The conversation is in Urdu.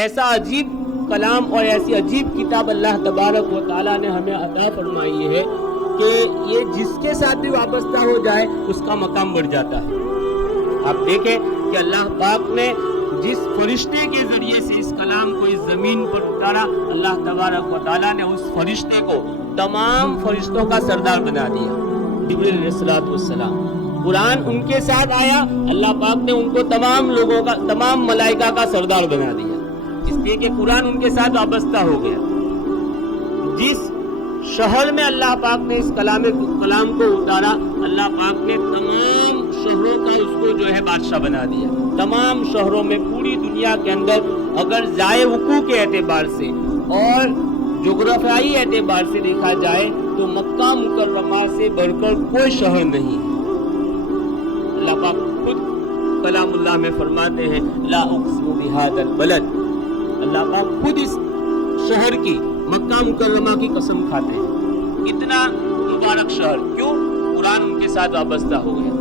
ایسا عجیب کلام اور ایسی عجیب کتاب اللہ تبارک و تعالیٰ نے ہمیں عطا فرمائی ہے کہ یہ جس کے ساتھ بھی وابستہ ہو جائے اس کا مقام بڑھ جاتا ہے۔ آپ دیکھیں کہ اللہ پاک نے جس فرشتے کے ذریعے سے اس کلام کو اس زمین پر اتارا، اللہ تبارک و تعالیٰ نے اس فرشتے کو تمام فرشتوں کا سردار بنا دیا، جبریل علیہ السلام۔ قرآن ان کے ساتھ آیا، اللہ پاک نے ان کو تمام لوگوں کا، تمام ملائکہ کا سردار بنا دیا، اس لیے کہ قرآن ان کے ساتھ وابستہ ہو گیا۔ جس شہر میں اللہ پاک نے اس کلام کو اتارا، اللہ پاک نے تمام شہروں کا اس کو جو ہے بادشاہ بنا دیا۔ تمام شہروں میں پوری دنیا کے اندر اگر ضائع وقوع کے اعتبار سے اور جغرافیائی اعتبار سے دیکھا جائے تو مکہ مکرمہ سے بڑھ کر کوئی شہر نہیں ہے۔ اللہ پاک خود کلام اللہ میں فرماتے ہیں لا اقسم بہذا البلد، اللہ پاک خود اس شہر کی، مکہ مکرمہ کی قسم کھاتے ہیں۔ اتنا مبارک شہر، کیوں؟ قرآن ان کے ساتھ وابستہ ہو گیا۔